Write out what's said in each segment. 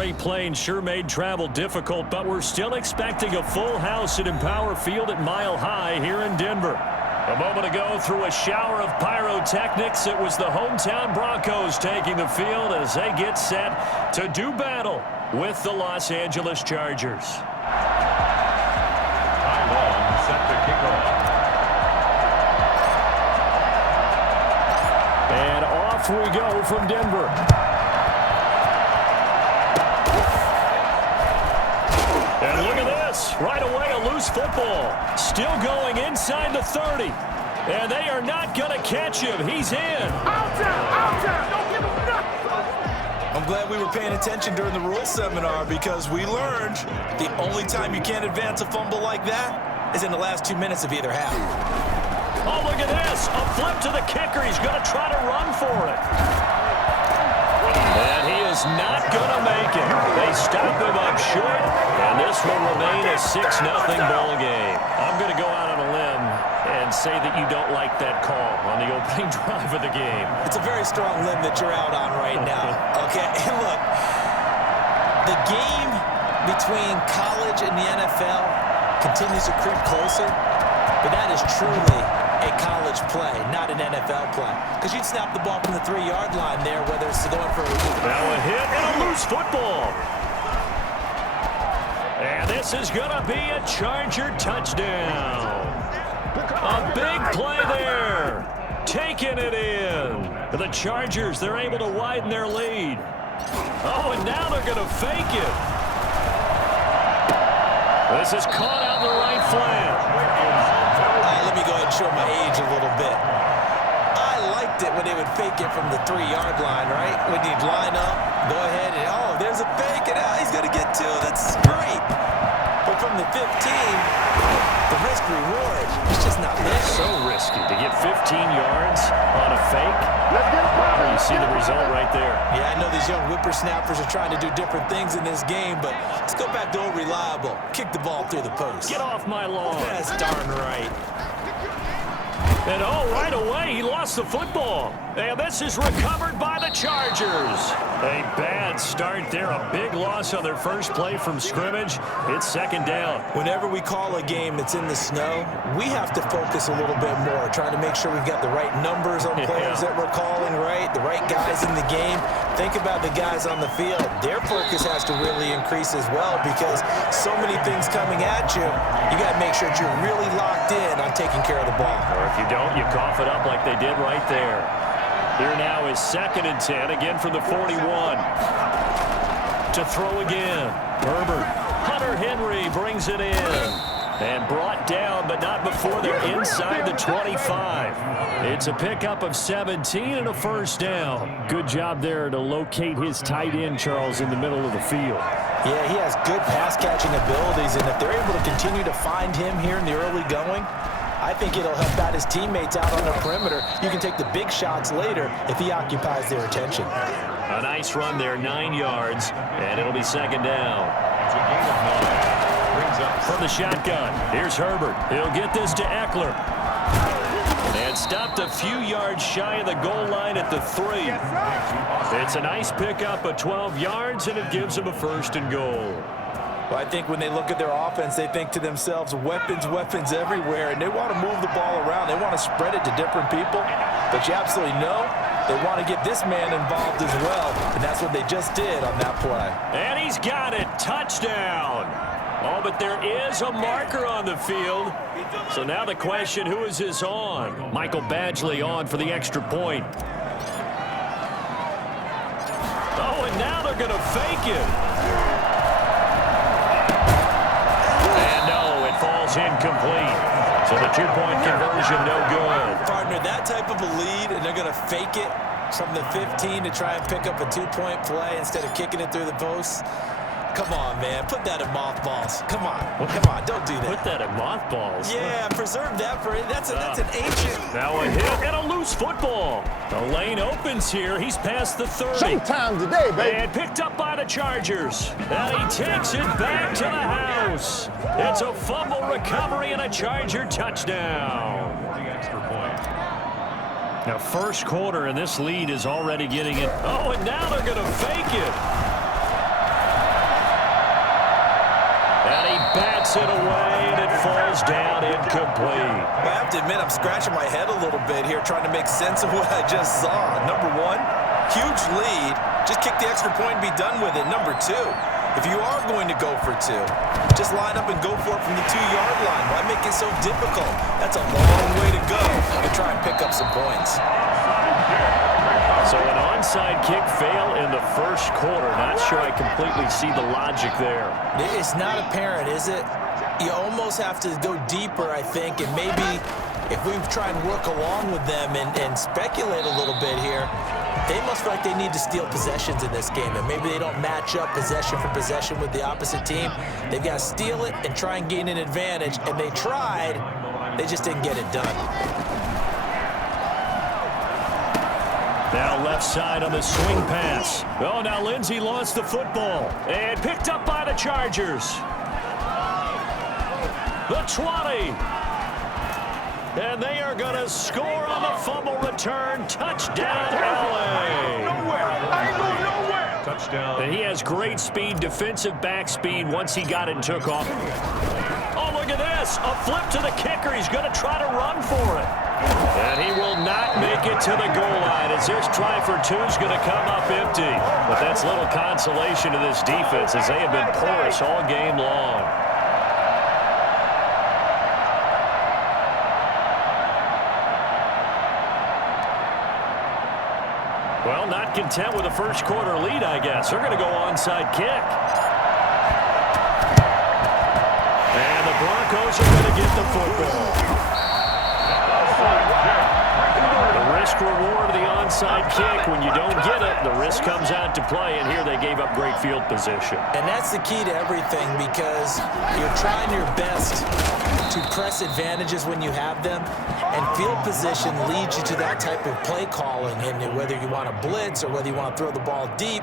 freight plane sure made travel difficult, but we're still expecting a full house at Empower Field at Mile High here in Denver. A moment ago, through a shower of pyrotechnics, it was the hometown Broncos taking the field as they get set to do battle with the Los Angeles Chargers. Ty Long set to kick off. And off we go from Denver. And look at this. Right away, a loose football. Still going inside the 30. And they are not going to catch him. He's in. Out there. Don't give him nothing. I'm glad we were paying attention during the rules seminar because we learned the only time you can't advance a fumble like that is in the last 2 minutes of either half. Oh, look at this. A flip to the kicker. He's going to try to run for it. And he is not going to make it. They stop him up short, and this will remain a 6-0 ball game. I'm going to go out on a limb and say that you don't like that call on the opening drive of the game. It's a very strong limb that you're out on right now. Okay, and look, the game between college and the NFL continues to creep closer, but that is truly a college play, not an NFL play. Because you'd snap the ball from the 3-yard line there, whether it's going for now a hit and a loose football. And this is going to be a Charger touchdown. A big play there. Taking it in. The Chargers, they're able to widen their lead. Oh, and now they're going to fake it. This is caught out in the right flank. Let me go ahead and show my age a little bit. I liked it when they would fake it from the 3-yard line, right? When you'd line up, go ahead and, oh, there's a fake, and he's going to get 2. That's great. But from the 15, the risk-reward is just not there. So risky to get 15 yards on a fake. You see the result right there. Yeah, I know these young whippersnappers are trying to do different things in this game, but let's go back to old reliable. Kick the ball through the post. Get off my lawn. That's darn right. And right away, he lost the football. And this is recovered by the Chargers. A bad start there. A big loss on their first play from scrimmage. It's second down. Whenever we call a game that's in the snow, we have to focus a little bit more, trying to make sure we've got the right numbers on players that we're calling, right? The right guys in the game. Think about the guys on the field. Their focus has to really increase as well because so many things coming at you, you got to make sure that you're really locked in on taking care of the ball. Or if you don't, you cough it up like they did right there. Here now is 2nd and 10, again from the 41. To throw again. Herbert. Hunter Henry brings it in. And brought down, but not before they're inside the 25. It's a pickup of 17 and a first down. Good job there to locate his tight end, Charles, in the middle of the field. Yeah, he has good pass-catching abilities, and if they're able to continue to find him here in the early going, I think it'll help out his teammates out on the perimeter. You can take the big shots later if he occupies their attention. A nice run there, 9 yards, and it'll be second down. It's a gain of 9. From the shotgun, here's Herbert. He'll get this to Eckler. And stopped a few yards shy of the goal line at the 3. It's a nice pickup of 12 yards, and it gives them a 1st and goal. Well, I think when they look at their offense, they think to themselves, weapons everywhere, and they want to move the ball around. They want to spread it to different people, but you absolutely know they want to get this man involved as well, and that's what they just did on that play. And he's got it. Touchdown. Oh, but there is a marker on the field. So now the question, who is this on? Michael Badgley on for the extra point. Oh, and now they're going to fake it. And no, it falls incomplete. So the 2-point conversion, no good. Partner, that type of a lead, and they're going to fake it from the 15 to try and pick up a 2-point play instead of kicking it through the posts. Come on, man. Put that in mothballs. Come on. Come on. Don't do that. Put that in mothballs. Yeah, preserve that for it. That's an ancient. Now a hit and a loose football. The lane opens here. He's past the 30. Showtime today, baby. And picked up by the Chargers. And he takes it back to the house. It's a fumble recovery and a Charger touchdown. Now, first quarter, and this lead is already getting it. Oh, and now they're going to fake it. bats it away, and it falls down incomplete. I have to admit, I'm scratching my head a little bit here trying to make sense of what I just saw. Number one, huge lead. Just kick the extra point and be done with it. Number two, if you are going to go for two, just line up and go for it from the 2-yard line. Why make it so difficult? That's a long way to go to try and pick up some points. So an onside kick fail in the first quarter. Not sure I completely see the logic there. It's not apparent, is it? You almost have to go deeper, I think, and maybe if we try and work along with them and speculate a little bit here, they must feel like they need to steal possessions in this game, and maybe they don't match up possession for possession with the opposite team. They've got to steal it and try and gain an advantage, and they tried. They just didn't get it done. Now left side on the swing pass. Oh, now Lindsey lost the football and picked up by the Chargers. The 20. And they are going to score on the fumble return. Touchdown, LA. Nowhere. Touchdown. And he has great speed, defensive back speed once he got it and took off. Oh, look at this. A flip to the kicker. He's going to try to run for it. And he will not make it to the goal line as this try for two is going to come up empty. But that's little consolation to this defense as they have been porous all game long. Well, not content with a first quarter lead, I guess. They're going to go onside kick. And the Broncos are going to get the football. The risk reward of the onside kick. When you don't get it, the risk comes out to play, and here they gave up great field position. And that's the key to everything because you're trying your best to press advantages when you have them, and field position leads you to that type of play calling, and whether you want to blitz or whether you want to throw the ball deep,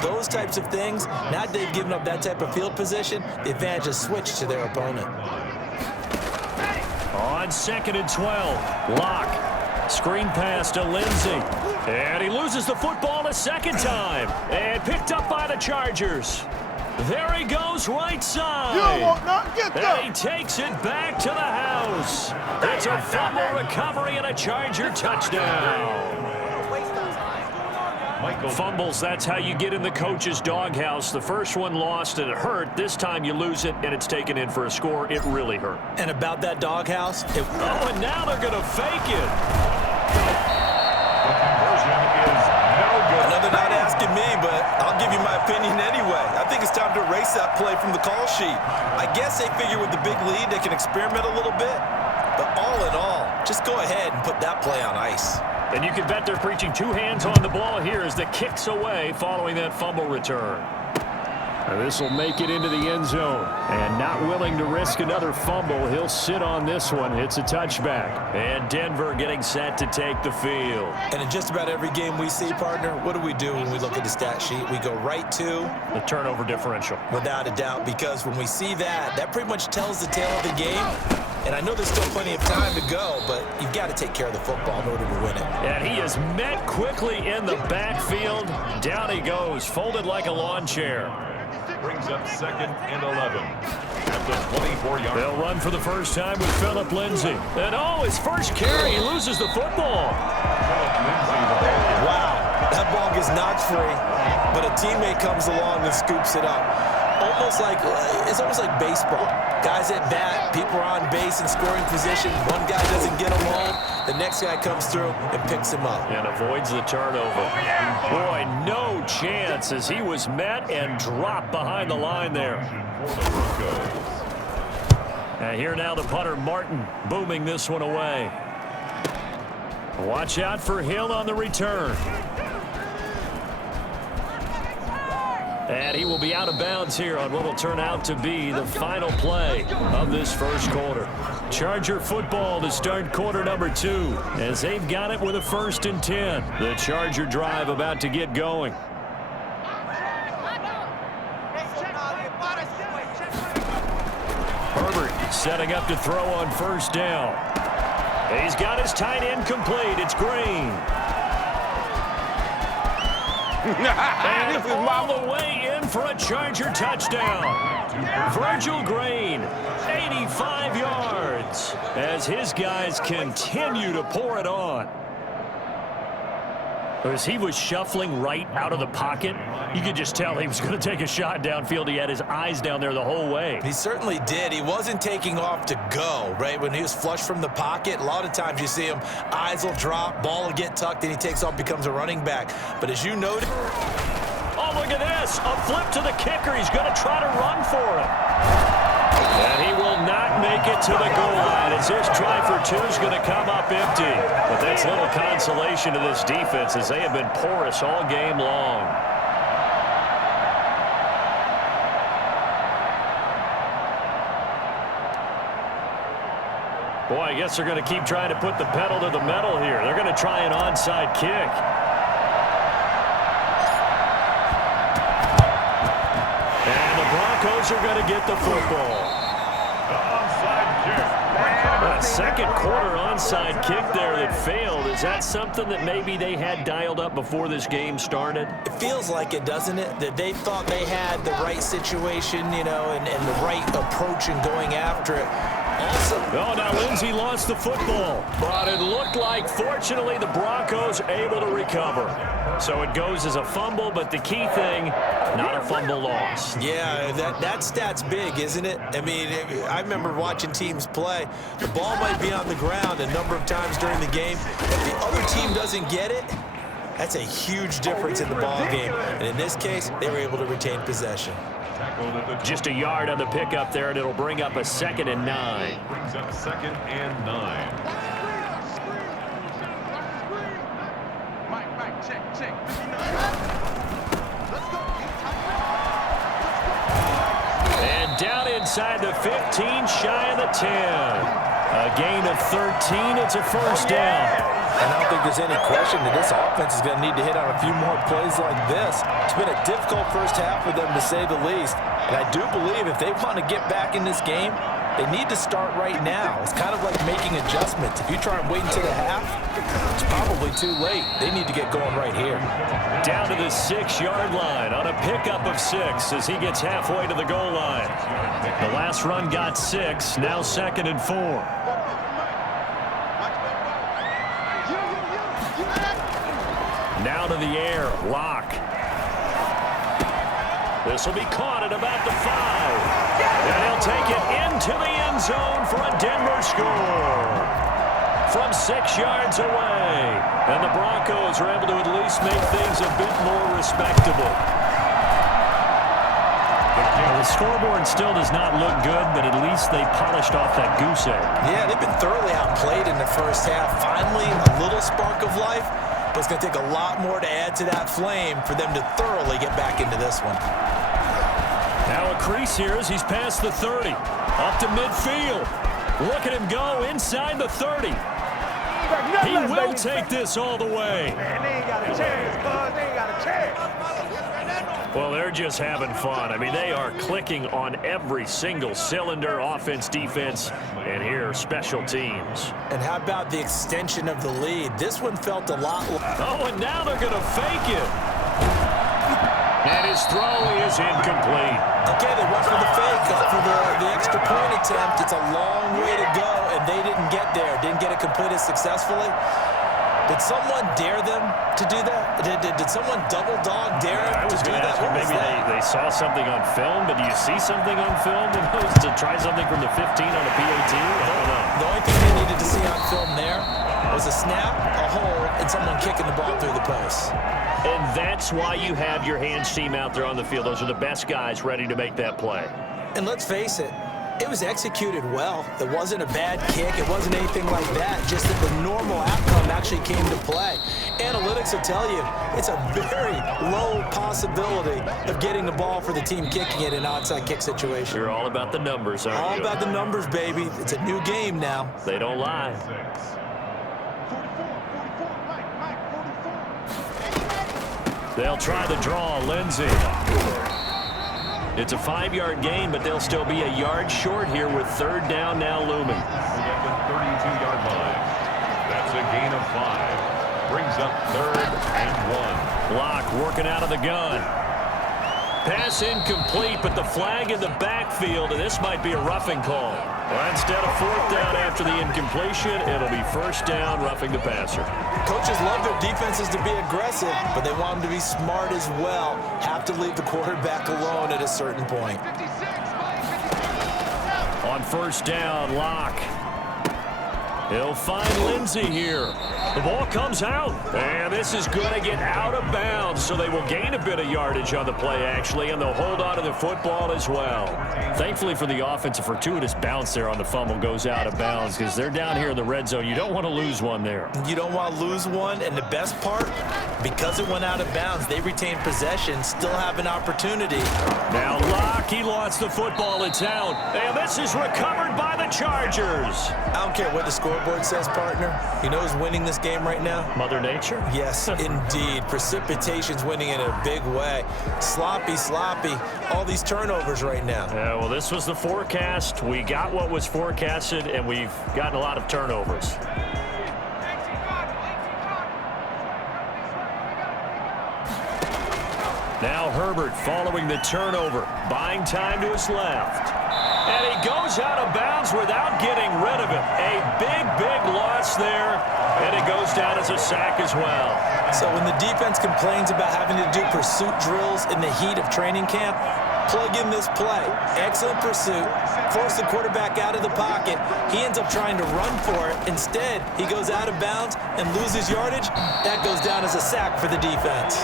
those types of things, now that they've given up that type of field position, the advantage is switched to their opponent. On 2nd and 12, Locke. Screen pass to Lindsey. And he loses the football a second time. And picked up by the Chargers. There he goes right side. You don't want none. Get And them. he takes it back to the house. It's a fumble recovery and a Charger touchdown. Michael. Fumbles, that's how you get in the coach's doghouse. The first one lost and it hurt. This time you lose it and it's taken in for a score. It really hurt. And about that doghouse, Oh, and now they're going to fake it. The conversion is no good. another not asking me, but I'll give you my opinion anyway. I think it's time to erase that play from the call sheet. I guess they figure with the big lead they can experiment a little bit. But all in all, just go ahead and put that play on ice. And you can bet they're preaching two hands on the ball here as the kick's away following that fumble return. This will make it into the end zone. And not willing to risk another fumble, he'll sit on this one. It's a touchback. And Denver getting set to take the field. And in just about every game we see, partner, what do we do when we look at the stat sheet? We go right to The turnover differential. without a doubt, because when we see that, that pretty much tells the tale of the game. And I know there's still plenty of time to go, but you've got to take care of the football in order to win it. And he is met quickly in the backfield. Down he goes, folded like a lawn chair. Brings up 2nd and 11. At the 24-yard. They'll run for the first time with Phillip Lindsay. And oh, his first carry, he loses the football. Wow, that ball gets knocked free, but a teammate comes along and scoops it up. It's almost like baseball. Guys at bat, people are on base in scoring position. One guy doesn't get along, the next guy comes through and picks him up. And avoids the turnover. Boy, no chance as he was met and dropped behind the line there. And here now the punter, Martin, booming this one away. Watch out for Hill on the return. And he will be out of bounds here on what will turn out to be the final play of this first quarter. Charger football to start quarter number 2 as they've got it with a 1st and 10. The Charger drive about to get going. Herbert setting up to throw on first down. He's got his tight end complete. It's Green. And all the way into for a Charger touchdown. Virgil Green, 85 yards, as his guys continue to pour it on. As he was shuffling right out of the pocket, you could just tell he was going to take a shot downfield. He had his eyes down there the whole way. He certainly did. He wasn't taking off to go, right? When he was flush from the pocket, a lot of times you see him, eyes will drop, ball will get tucked, and he takes off, becomes a running back. But as you noted... Oh, look at this. A flip to the kicker. He's going to try to run for it. And he will not make it to the goal line as this try for two is going to come up empty. But that's little consolation to this defense as they have been porous all game long. Boy, I guess they're going to keep trying to put the pedal to the metal here. They're going to try an onside kick. And the Broncos are going to get the football. A second quarter onside kick there that failed. Is that something that maybe they had dialed up before this game started? It feels like it, doesn't it? That they thought they had the right situation, you know, and the right approach in going after it. Also, oh, now Lindsey lost the football, but it looked like, fortunately, the Broncos able to recover. So it goes as a fumble, but the key thing, not a fumble loss. Yeah, that stat's big, isn't it? I mean, I remember watching teams play. The ball might be on the ground a number of times during the game. If the other team doesn't get it, that's a huge difference in the ball game. And in this case, they were able to retain possession. Just a yard on the pickup there, and it'll bring up a 2nd and 9. Brings up 2nd and 9. Mike, check. And down inside the 15, shy of the 10. A gain of 13, it's a first down. And I don't think there's any question that this offense is going to need to hit on a few more plays like this. It's been a difficult first half for them, to say the least. And I do believe if they want to get back in this game, they need to start right now. It's kind of like making adjustments. If you try and wait until the half, it's probably too late. They need to get going right here. Down to the 6-yard line on a pickup of 6 as he gets halfway to the goal line. The last run got 6, now 2nd and 4. Now to the air, Locke. This will be caught at about the 5. And he'll take it into the end zone for a Denver score. From 6 yards away. And the Broncos are able to at least make things a bit more respectable. The scoreboard still does not look good, but at least they polished off that goose egg. Yeah, they've been thoroughly outplayed in the first half. Finally, a little spark of life. But it's going to take a lot more to add to that flame for them to thoroughly get back into this one. Now a crease here as he's past the 30. Up to midfield. Look at him go inside the 30. He will take this all the way. Man, they ain't got a chance, bud. They ain't got a chance. Well, they're just having fun. I mean, they are clicking on every single cylinder, offense, defense, and here, special teams. And how about the extension of the lead? This one felt a lot like... Oh, and now they're going to fake it. And his throw is incomplete. Okay, they went for the fake, for the extra point attempt. It's a long way to go, and they didn't get there. Didn't get it completed successfully. Did someone dare them to do that? Did someone double dog dare them to do that? Maybe they saw something on film, but do you see something on film to try something from the 15 on a PAT? I don't know. The only thing they needed to see on film there was a snap, a hold, and someone kicking the ball through the post. And that's why you have your hands team out there on the field. Those are the best guys ready to make that play. And let's face it, it was executed well. It wasn't a bad kick. It wasn't anything like that. Just that the normal outcome actually came to play. Analytics will tell you it's a very low possibility of getting the ball for the team kicking it in an onside kick situation. You're all about the numbers, aren't you? All about the numbers, baby. It's a new game now. They don't lie. They'll try the draw, Lindsey. It's a 5-yard gain, but they'll still be a yard short here with 3rd down now looming. At the 32-yard line. That's a gain of 5. Brings up 3rd and 1. Locke working out of the gun. Pass incomplete, but the flag in the backfield, and this might be a roughing call. Well, instead of fourth down after the incompletion, it'll be first down, roughing the passer. Coaches love their defenses to be aggressive, but they want them to be smart as well. Have to leave the quarterback alone at a certain point. On first down, Locke. He'll find Lindsey here. The ball comes out, and this is going to get out of bounds, so they will gain a bit of yardage on the play, actually, and they'll hold on to the football as well. Thankfully for the offense, a fortuitous bounce there on the fumble goes out of bounds because they're down here in the red zone. You don't want to lose one there. You don't want to lose one, and the best part, because it went out of bounds, they retain possession, still have an opportunity. Now Locke, he lost the football. It's out, and this is recovered by the Chargers. I don't care what the scoreboard says, partner. You know who's winning this game right now? Mother Nature? Yes, indeed. Precipitation's winning in a big way. Sloppy, all these turnovers right now. Yeah, well, this was the forecast. We got what was forecasted, and we've gotten a lot of turnovers. Now Herbert following the turnover, buying time to his left. And he goes out of bounds without getting rid of it. A big loss there, and it goes down as a sack as well. So when the defense complains about having to do pursuit drills in the heat of training camp, plug in this play. Excellent pursuit. Force the quarterback out of the pocket. He ends up trying to run for it. Instead, he goes out of bounds and loses yardage. That goes down as a sack for the defense.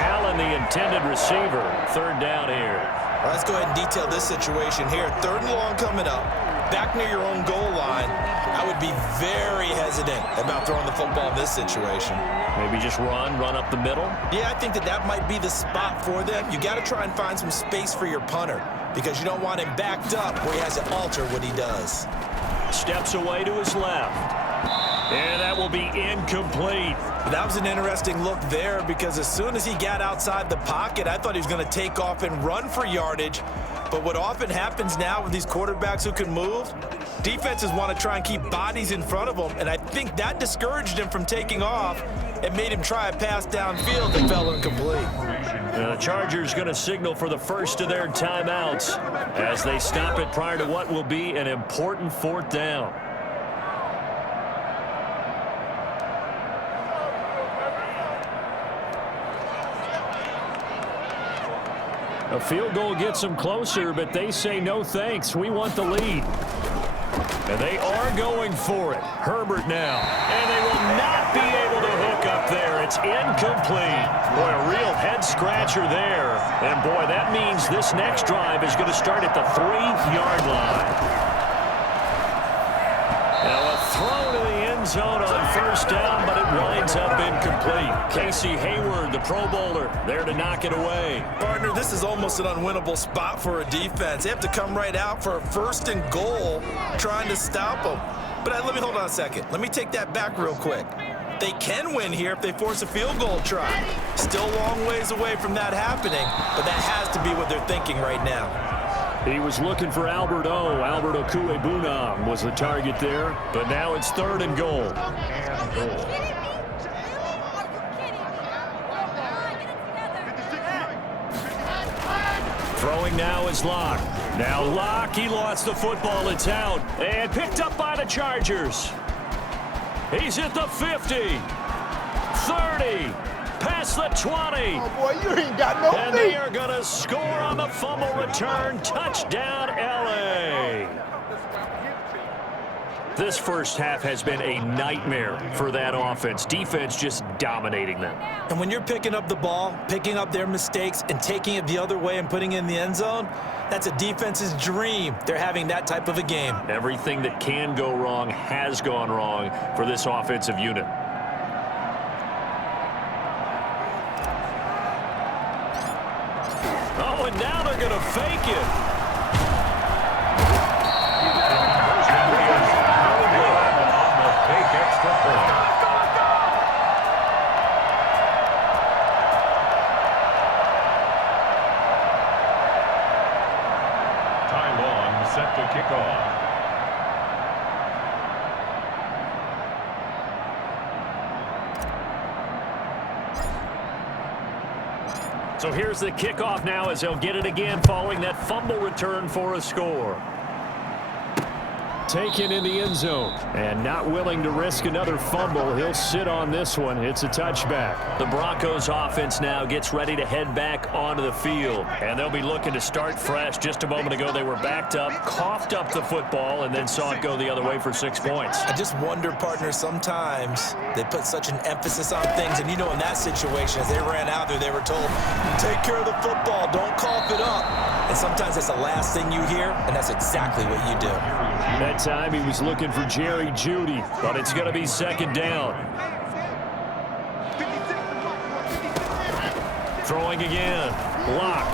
Allen, the intended receiver. Third down here. Well, let's go ahead and detail this situation here. Third and long coming up. Back near your own goal line. I would be very hesitant about throwing the football in this situation. Maybe just run up the middle? Yeah, I think that might be the spot for them. You got to try and find some space for your punter because you don't want him backed up where he has to alter what he does. Steps away to his left. And that will be incomplete. That was an interesting look there because as soon as he got outside the pocket, I thought he was going to take off and run for yardage. But what often happens now with these quarterbacks who can move, defenses want to try and keep bodies in front of them, and I think that discouraged him from taking off and made him try a pass downfield that fell incomplete. The Chargers going to signal for the first of their timeouts as they stop it prior to what will be an important fourth down. A field goal gets them closer, but they say no thanks. We want the lead. And they are going for it. Herbert now. And they will not be able to hook up there. It's incomplete. Boy, a real head-scratcher there. And, boy, that means this next drive is going to start at the 3-yard line. Now a throw to the end zone on first down, but it winds up incomplete. Casey Hayward, the Pro Bowler, there to knock it away. Partner, this is almost an unwinnable spot for a defense. They have to come right out for a first and goal trying to stop them. But let me hold on a second. Let me take that back real quick. They can win here if they force a field goal try. Still a long ways away from that happening, but that has to be what they're thinking right now. He was looking for Albert Okuebunam was the target there, but now it's third and goal. Throwing now is Locke. Now Locke, he lost the football. It's out and picked up by the Chargers. He's at the 50, 30. Past the 20. Oh, boy, you ain't got no And they are going to score on the fumble return. Touchdown, L.A. This first half has been a nightmare for that offense. Defense just dominating them. And when you're picking up the ball, picking up their mistakes, and taking it the other way and putting it in the end zone, that's a defense's dream. They're having that type of a game. Everything that can go wrong has gone wrong for this offensive unit. Oh, and now they're going to fake it. Fake extra point. Ty Long set to kick off. So here's the kickoff now as they'll get it again following that fumble return for a score. Taken in the end zone. And not willing to risk another fumble. He'll sit on this one. It's a touchback. The Broncos offense now gets ready to head back onto the field. And they'll be looking to start fresh. Just a moment ago, they were backed up, coughed up the football, and then saw it go the other way for 6 points. I just wonder, partner, sometimes they put such an emphasis on things. And, you know, in that situation, as they ran out there, they were told, take care of the football, don't cough it up. And sometimes that's the last thing you hear, and that's exactly what you do. That time he was looking for Jerry Jeudy, but it's going to be second down. Throwing again. Lock.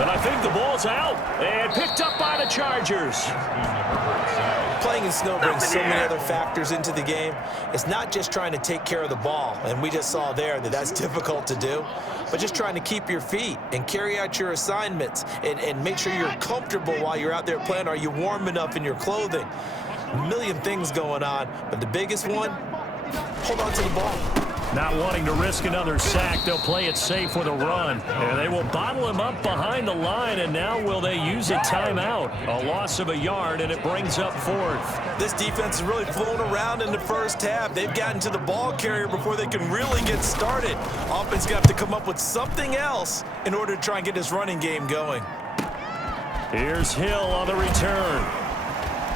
And I think the ball's out and picked up by the Chargers. Playing in snow brings so many other factors into the game. It's not just trying to take care of the ball, and we just saw there that that's difficult to do, but just trying to keep your feet and carry out your assignments and make sure you're comfortable while you're out there playing. Are you warm enough in your clothing? A million things going on, but the biggest one, hold on to the ball. Not wanting to risk another sack, they'll play it safe with a run. And they will bottle him up behind the line, and now will they use a timeout? A loss of a yard, and it brings up fourth. This defense is really flown around in the first half. They've gotten to the ball carrier before they can really get started. Offense got to come up with something else in order to try and get this running game going. Here's Hill on the return.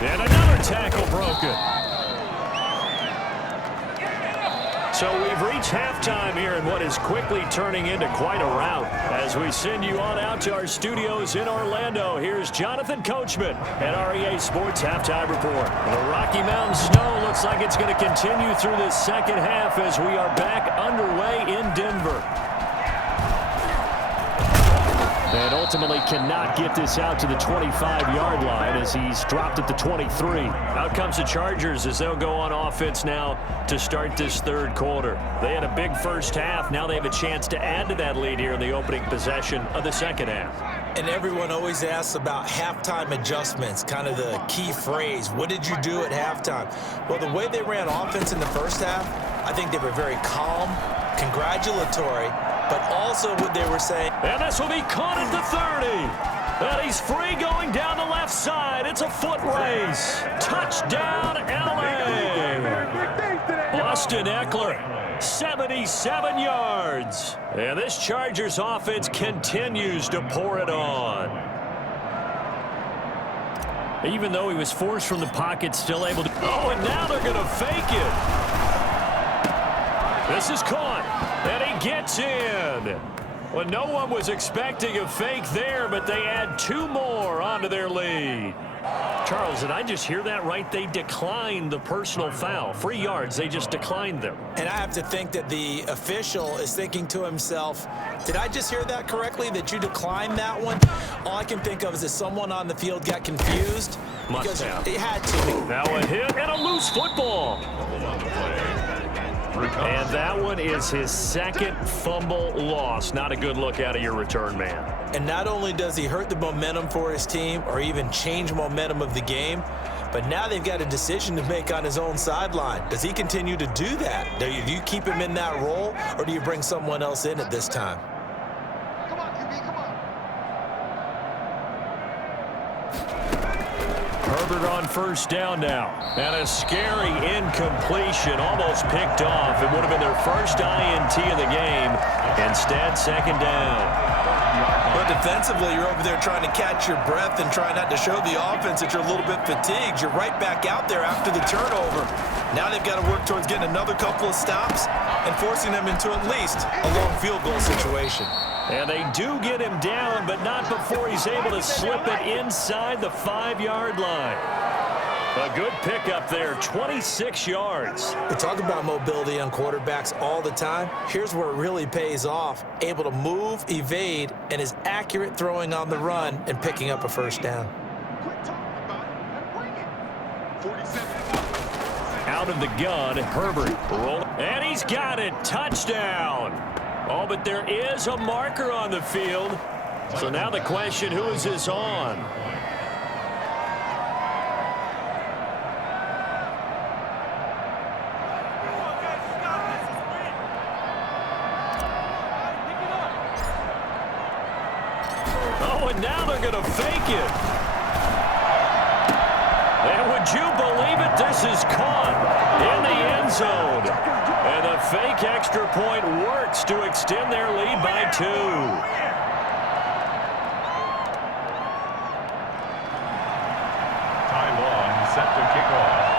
And another tackle broken. So we've reached halftime here in what is quickly turning into quite a rout. As we send you on out to our studios in Orlando, here's Jonathan Coachman at REA Sports Halftime Report. The Rocky Mountain snow looks like it's going to continue through this second half as we are back underway in Denver. And ultimately cannot get this out to the 25-yard line as he's dropped at the 23. Out comes the Chargers as they'll go on offense now to start this third quarter. They had a big first half. Now they have a chance to add to that lead here in the opening possession of the second half. And everyone always asks about halftime adjustments, kind of the key phrase. What did you do at halftime? Well, the way they ran offense in the first half, I think they were very calm, congratulatory, but also what they were saying. And this will be caught at the 30. And he's free going down the left side. It's a foot race. Touchdown, L.A. Austin Eckler, 77 yards. And this Chargers offense continues to pour it on. Even though he was forced from the pocket, still able to. Oh, and now they're going to fake it. This is caught. And he gets in. Well, no one was expecting a fake there, but they add two more onto their lead. Charles, did I just hear that right? They declined the personal foul. 3 yards, they just declined them. And I have to think that the official is thinking to himself, did I just hear that correctly, that you declined that one? All I can think of is that someone on the field got confused. Must have. It had to. Now a hit and a loose football. And that one is his second fumble loss. Not a good look out of your return man. And not only does he hurt the momentum for his team or even change momentum of the game, but now they've got a decision to make on his own sideline. Does he continue to do that? Do you keep him in that role, or do you bring someone else in at this time? Come on, QB, come on. Herbert on first down now. And a scary incompletion, almost picked off. It would have been their first INT of the game. Instead, second down. But defensively, you're over there trying to catch your breath and try not to show the offense that you're a little bit fatigued. You're right back out there after the turnover. Now they've got to work towards getting another couple of stops and forcing them into at least a long field goal situation. And they do get him down, but not before he's able to slip it inside the 5-yard line. A good pickup there, 26 yards. We talk about mobility on quarterbacks all the time. Here's where it really pays off. Able to move, evade, and is accurate throwing on the run and picking up a first down. Out of the gun, Herbert. And he's got it. Touchdown. Oh, but there is a marker on the field. So now the question, who is this on? throw, and now they're going to fake it. And would you believe it? This is caught in the end zone. And the fake extra point works to extend their lead by 2. Ty set to kick off.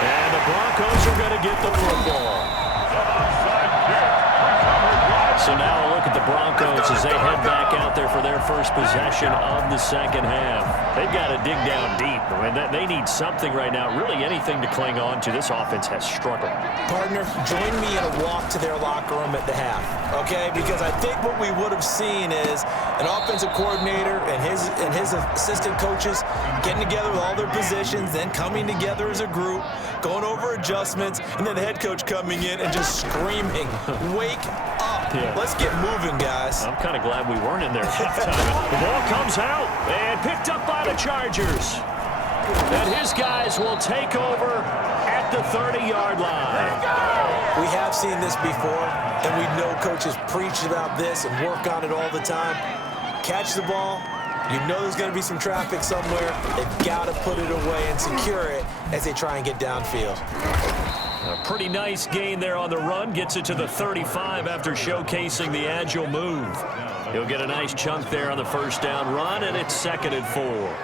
And the Broncos are going to get the football. So now a look at the Broncos as they head back out there for their first possession of the second half. They've got to dig down deep. I mean, they need something right now, really anything to cling on to. This offense has struggled. Partner, join me in a walk to their locker room at the half, okay? Because I think what we would have seen is an offensive coordinator and his assistant coaches getting together with all their positions, then coming together as a group, going over adjustments, and then the head coach coming in and just screaming, "Wake up. Yeah. Let's get moving, guys." I'm kind of glad we weren't in there at halftime. The ball comes out and picked up by the Chargers. And his guys will take over at the 30-yard line. We have seen this before, and we know coaches preach about this and work on it all the time. Catch the ball. You know there's going to be some traffic somewhere. They've got to put it away and secure it as they try and get downfield. A pretty nice gain there on the run. Gets it to the 35 after showcasing the agile move. He'll get a nice chunk there on the first down run, and it's 2nd and 4.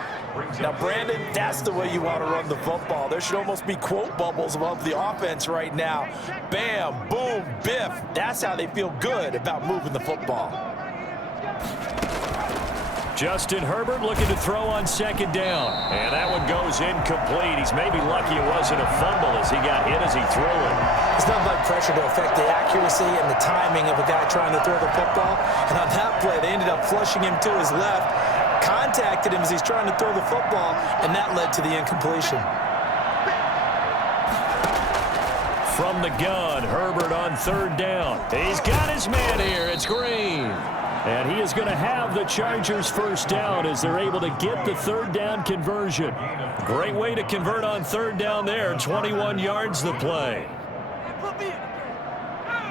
Now, Brandon, that's the way you want to run the football. There should almost be quote bubbles above the offense right now. Bam, boom, biff. That's how they feel good about moving the football. Justin Herbert looking to throw on 2nd down. And that one goes incomplete. He's maybe lucky it wasn't a fumble as he got hit as he threw it. It's not like pressure to affect the accuracy and the timing of a guy trying to throw the football. And on that play, they ended up flushing him to his left, contacted him as he's trying to throw the football, and that led to the incompletion. From the gun, Herbert on 3rd down. He's got his man here. It's Green. And he is going to have the Chargers first down as they're able to get the 3rd down conversion. Great way to convert on 3rd down there. 21 yards the play.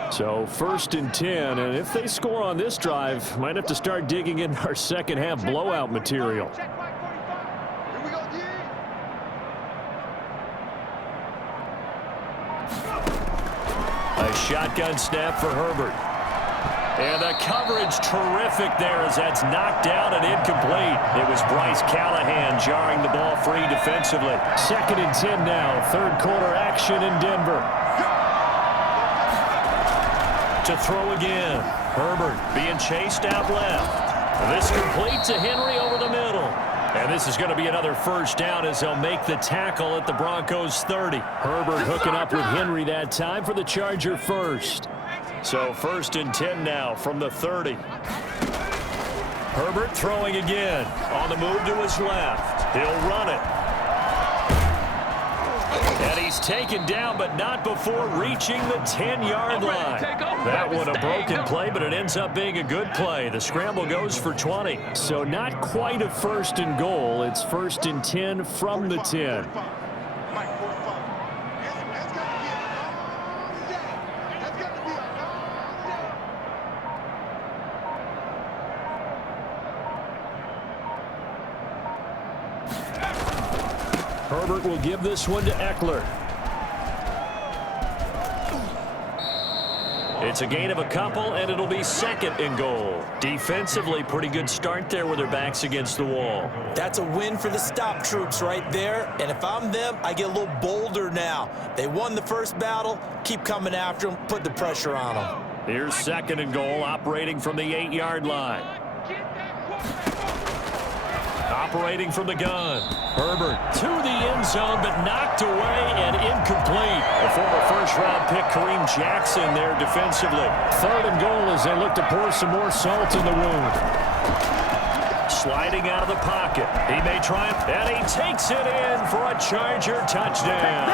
So 1st and 10, and if they score on this drive, might have to start digging in our second half blowout material. A shotgun snap for Herbert. And the coverage terrific there as that's knocked down and incomplete. It was Bryce Callahan jarring the ball free defensively. 2nd and 10 now. 3rd quarter action in Denver. To throw again. Herbert being chased out left. This complete to Henry over the middle. And this is going to be another first down as they'll make the tackle at the Broncos 30. Herbert hooking up with Henry that time for the Charger first. So 1st and 10 now from the 30. Herbert throwing again. On the move to his left. He'll run it. And he's taken down, but not before reaching the 10-yard line. That one a broken play, but it ends up being a good play. The scramble goes for 20. So not quite a 1st and goal. It's 1st and 10 from the 10. Herbert will give this one to Eckler. It's a gain of a couple, and it'll be 2nd and goal. Defensively, pretty good start there with their backs against the wall. That's a win for the stop troops right there. And if I'm them, I get a little bolder now. They won the first battle. Keep coming after them. Put the pressure on them. Here's 2nd and goal, operating from the 8-yard line. Operating from the gun. Herbert to the end zone, but knocked away and incomplete. A former first-round pick, Kareem Jackson, there defensively. 3rd and goal as they look to pour some more salt in the wound. Sliding out of the pocket. He may try, and he takes it in for a Charger touchdown.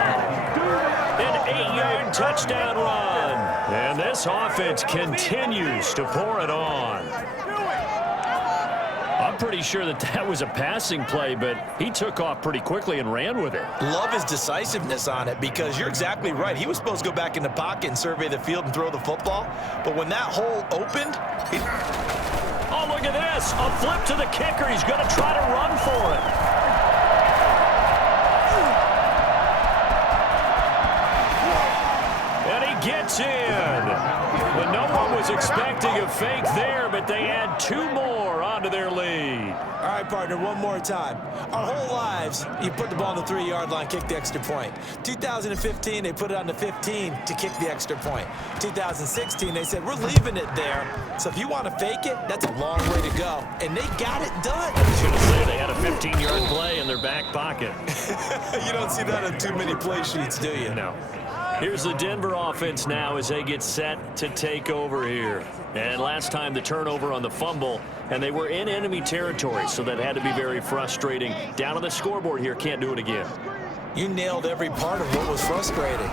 An 8-yard touchdown run. And this offense continues to pour it on. I'm pretty sure that that was a passing play, but he took off pretty quickly and ran with it. Love his decisiveness on it because you're exactly right. He was supposed to go back in the pocket and survey the field and throw the football. But when that hole opened, oh, look at this. A flip to the kicker. He's going to try to run for it. And he gets in. But no one was expecting a fake there, but they add 2 more onto their lead. all right, partner, one more time. Our whole lives, you put the ball on the 3-yard line, kick the extra point. 2015, they put it on the 15 to kick the extra point. 2016, they said, we're leaving it there. So if you want to fake it, that's a long way to go. And they got it done. I was going to say they had a 15-yard play in their back pocket. You don't see that on too many play sheets, do you? No. Here's the Denver offense now as they get set to take over here. And last time the turnover on the fumble, and they were in enemy territory, so that had to be very frustrating. Down on the scoreboard here, can't do it again. You nailed every part of what was frustrating.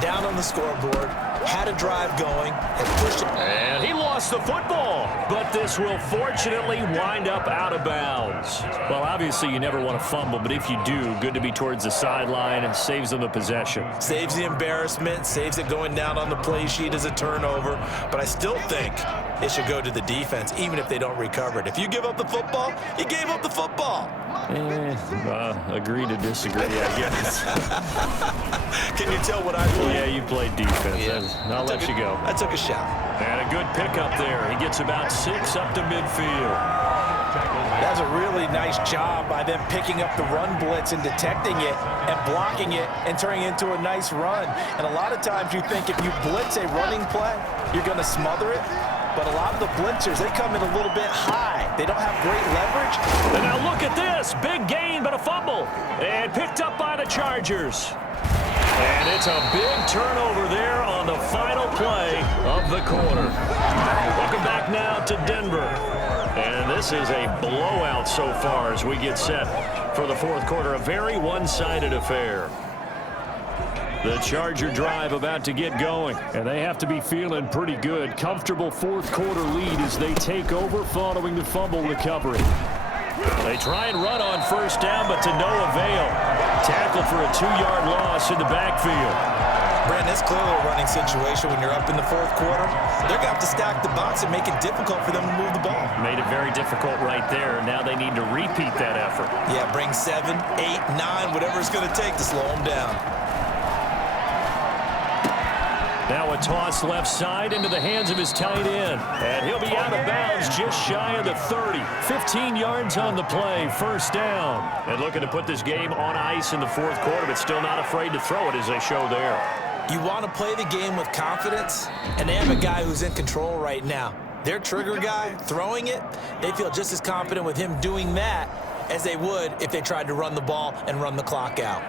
Down on the scoreboard, had a drive going, and pushed it. And he lost the football, but this will fortunately wind up out of bounds. Well, obviously you never want to fumble, but if you do, good to be towards the sideline. It saves them the possession. Saves the embarrassment, saves it going down on the play sheet as a turnover. But I still think it should go to the defense, even if they don't recover it. If you give up the football, you gave up the football. Agree to disagree, I guess. Can you tell what I played? Yeah, you played defense. Yeah. I'll let you go. I took a shot. And a good pickup there. He gets about 6 up to midfield. That's a really nice job by them picking up the run blitz and detecting it and blocking it and turning it into a nice run. And a lot of times you think if you blitz a running play, you're going to smother it. But a lot of the blitzers, they come in a little bit high. They don't have great leverage. And now look at this. Big gain, but a fumble. And picked up by the Chargers. And it's a big turnover there on the final play of the quarter. Welcome back now to Denver. And this is a blowout so far as we get set for the fourth quarter. A very one-sided affair. The Charger drive about to get going, and they have to be feeling pretty good. Comfortable fourth quarter lead as they take over following the fumble recovery. They try and run on first down, but to no avail. Tackle for a 2-yard loss in the backfield. Brandon, it's clearly a running situation when you're up in the fourth quarter. They're going to have to stack the box and make it difficult for them to move the ball. Made it very difficult right there. Now they need to repeat that effort. Yeah, bring 7, 8, 9, whatever it's going to take to slow them down. Now a toss left side into the hands of his tight end. And he'll be out of bounds just shy of the 30. 15 yards on the play, first down. And looking to put this game on ice in the fourth quarter, but still not afraid to throw it as they show there. You want to play the game with confidence, and they have a guy who's in control right now. Their trigger guy, throwing it, they feel just as confident with him doing that as they would if they tried to run the ball and run the clock out.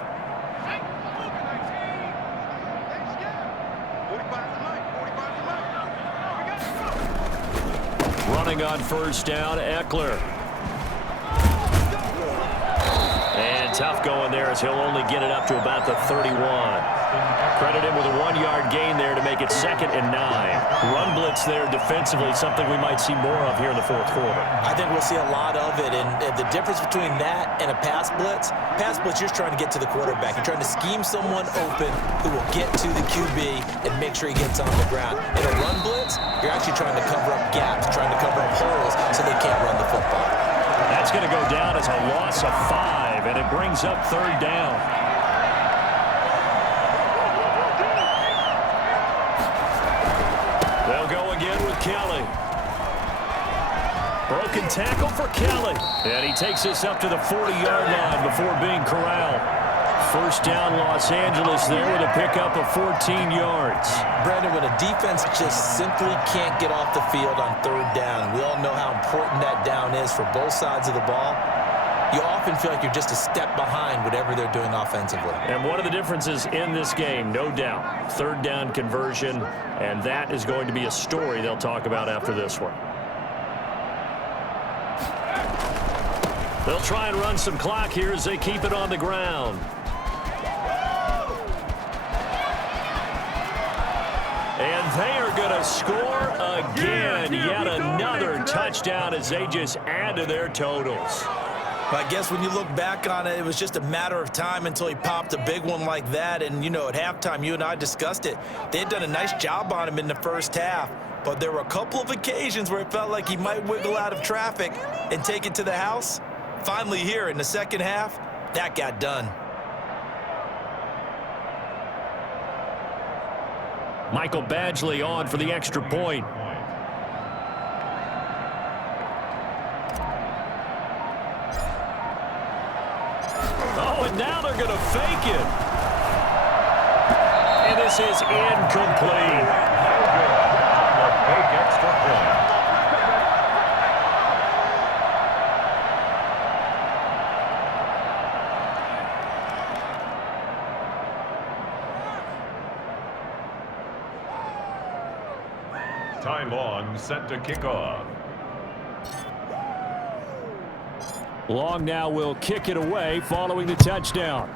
Running on first down, Eckler. And tough going there as he'll only get it up to about the 31. Credit him with a 1-yard gain there to make it 2nd and 9. Run blitz there defensively, something we might see more of here in the fourth quarter. I think we'll see a lot of it, and the difference between that and a pass blitz, you're trying to get to the quarterback. You're trying to scheme someone open who will get to the QB and make sure he gets on the ground. In a run blitz, you're actually trying to cover up gaps, trying to cover up holes so they can't run the football. That's going to go down as a loss of 5, and it brings up 3rd down. They'll go again with Kelly. Broken tackle for Kelly. And he takes this up to the 40-yard line before being corralled. First down, Los Angeles there with a pickup of 14 yards. Brandon, when a defense just simply can't get off the field on 3rd down, we all know how important that down is for both sides of the ball. You often feel like you're just a step behind whatever they're doing offensively. And one of the differences in this game, no doubt, 3rd down conversion, and that is going to be a story they'll talk about after this one. They'll try and run some clock here as they keep it on the ground. And they are going to score again. Yet another touchdown as they just add to their totals. I guess when you look back on it, it was just a matter of time until he popped a big one like that. And, you know, at halftime, you and I discussed it. They had done a nice job on him in the first half. But there were a couple of occasions where it felt like he might wiggle out of traffic and take it to the house. Finally here in the second half, that got done. Michael Badgley on for the extra point. Oh, and now they're going to fake it. And this is incomplete. The fake extra point. Ty Long set to kick off. Long now will kick it away following the touchdown.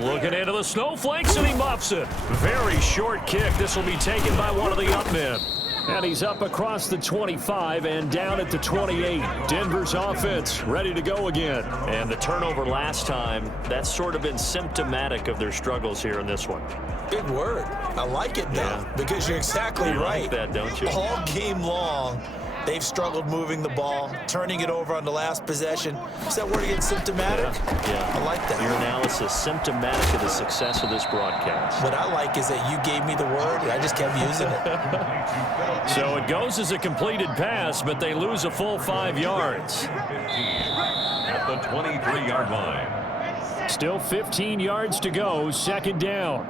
Looking into the snowflakes, and he muffs it. Very short kick. This will be taken by one of the up men. And he's up across the 25 and down at the 28. Denver's offense ready to go again. And the turnover last time, that's sort of been symptomatic of their struggles here in this one. Big word. I like it, though, because you're exactly right. Like that, don't you? All game long, they've struggled moving the ball, turning it over on the last possession. Is that word again, symptomatic? Yeah. I like that. Your analysis, symptomatic of the success of this broadcast. What I like is that you gave me the word, and I just kept using it. So it goes as a completed pass, but they lose a full 5 yards. 15 at the 23-yard line. Still 15 yards to go, second down.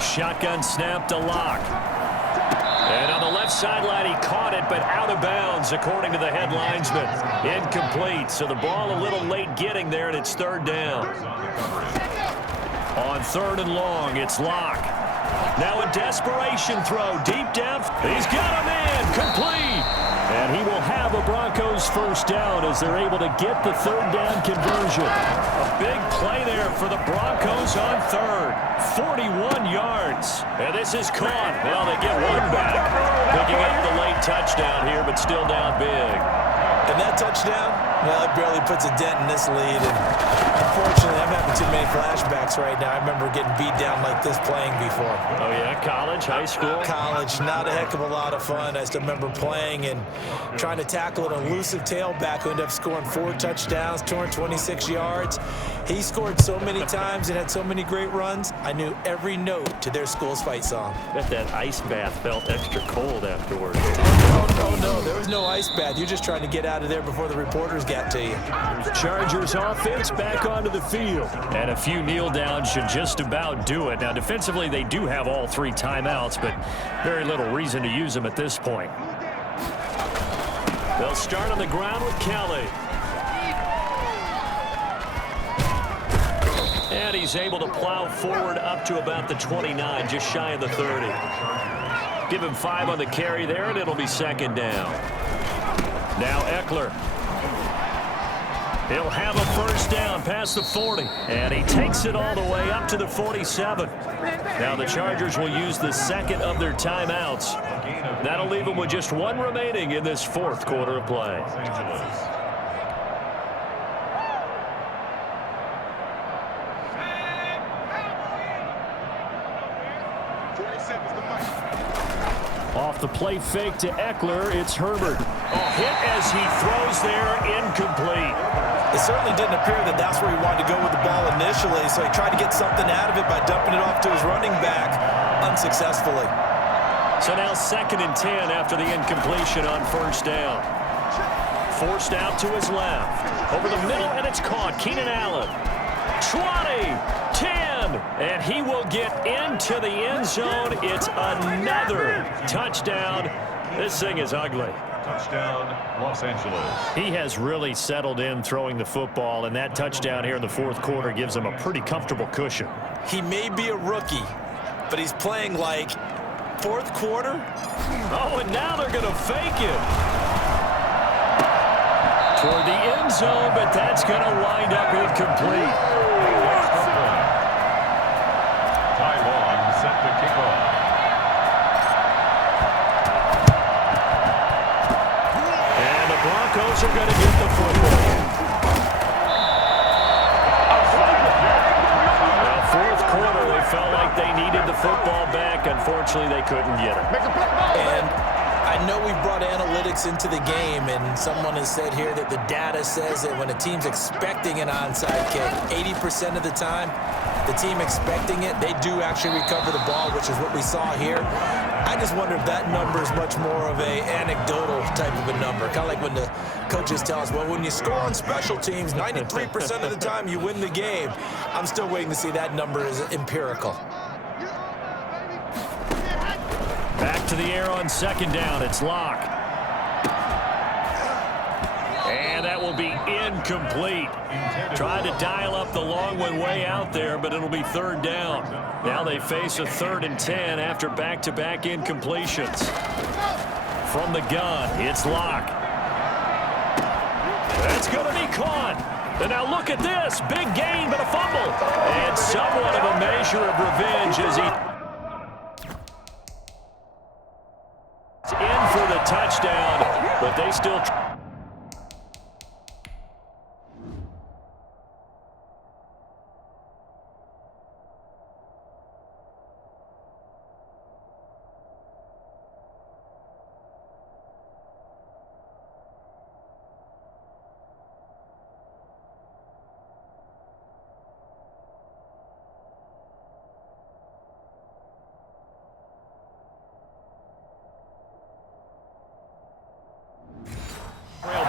Shotgun snap to Locke. And on the left sideline, he caught it, but out of bounds, according to the head linesman. Incomplete, so the ball a little late getting there, and it's third down. On third and long, it's Locke. Now a desperation throw, deep down. He's got a man, complete. And he will have a Broncos first down as they're able to get the third down conversion. A big play there for the Broncos on third. 41 yards. And this is caught. Well, they get one back. Picking up the late touchdown here, but still down big. And that touchdown, well, it barely puts a dent in this lead. And unfortunately, I'm having too many flashbacks right now. I remember getting beat down like this playing before. Oh, yeah? College, high school? College, not a heck of a lot of fun. I still remember playing and trying to tackle an elusive tailback who ended up scoring 4 touchdowns, 226 yards. He scored so many times and had so many great runs, I knew every note to their school's fight song. Bet that ice bath felt extra cold afterwards. No, there was no ice bath. You're just trying to get out of there before the reporters got to you. Chargers offense back onto the field. And a few kneel downs should just about do it. Now, defensively, they do have all 3 timeouts, but very little reason to use them at this point. They'll start on the ground with Kelly. And he's able to plow forward up to about the 29, just shy of the 30. Give him 5 on the carry there, and it'll be second down. Now Eckler. He'll have a first down past the 40. And he takes it all the way up to the 47. Now the Chargers will use the second of their timeouts. That'll leave them with just 1 remaining in this fourth quarter of play. Off the play fake to Eckler, it's Herbert. Hit as he throws there, incomplete. It certainly didn't appear that that's where he wanted to go with the ball initially, so he tried to get something out of it by dumping it off to his running back unsuccessfully. So now second and 10 after the incompletion on first down. Forced out to his left. Over the middle, and it's caught. Keenan Allen. 20, 10, and he will get into the end zone. It's another touchdown. This thing is ugly. Touchdown, Los Angeles. He has really settled in throwing the football, and that touchdown here in the fourth quarter gives him a pretty comfortable cushion. He may be a rookie, but he's playing like fourth quarter. Oh, and now they're going to fake it. Toward the end zone, but that's going to wind up incomplete. Chargers are going to get the football. Now, fourth quarter, they felt like they needed the football back. Unfortunately, they couldn't get it. And I know we brought analytics into the game, and someone has said here that the data says that when a team's expecting an onside kick, 80% of the time, the team expecting it, they do actually recover the ball, which is what we saw here. I just wonder if that number is much more of a anecdotal type of a number, kind of like when the coaches tell us, well, when you score on special teams, 93% of the time you win the game. I'm still waiting to see that number is empirical. Back to the air on second down. It's Locke. And that will be incomplete. Tried to dial up the long one way out there, but it'll be third down. Now they face a 3rd and 10 after back-to-back incompletions. From the gun, it's Locke. That's going to be caught. And now look at this. Big gain, but a fumble. And somewhat of a measure of revenge as he in for the touchdown, but they still...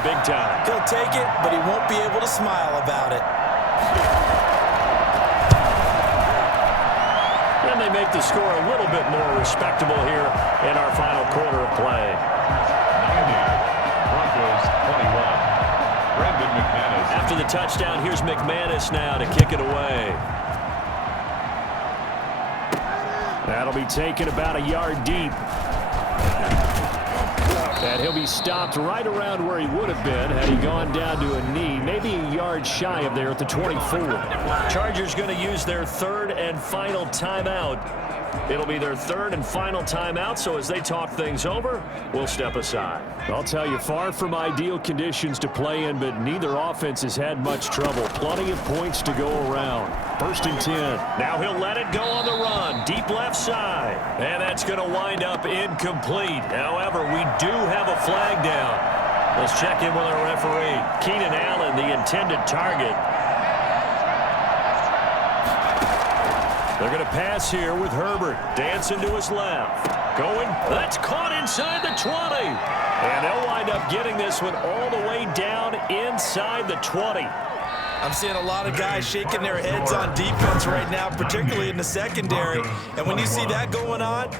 big time. He'll take it, but he won't be able to smile about it. And they make the score a little bit more respectable here in our final quarter of play. 90, Broncos 21. Brandon McManus. After the touchdown, here's McManus now to kick it away. That'll be taken about a yard deep. And he'll be stopped right around where he would have been had he gone down to a knee, maybe a yard shy of there at the 24. Chargers going to use their 3rd and final timeout. It'll be their 3rd and final timeout, so as they talk things over, we'll step aside. I'll tell you, far from ideal conditions to play in, but neither offense has had much trouble. Plenty of points to go around. 1st and 10. Now he'll let it go on the run. Deep left side. And that's going to wind up incomplete. However, we do have a flag down. Let's check in with our referee. Keenan Allen, the intended target. They're going to pass here with Herbert. Dancing to his left. Going. That's caught inside the 20. And they'll wind up getting this one all the way down inside the 20. I'm seeing a lot of guys shaking their heads on defense right now, particularly in the secondary. And when you see that going on,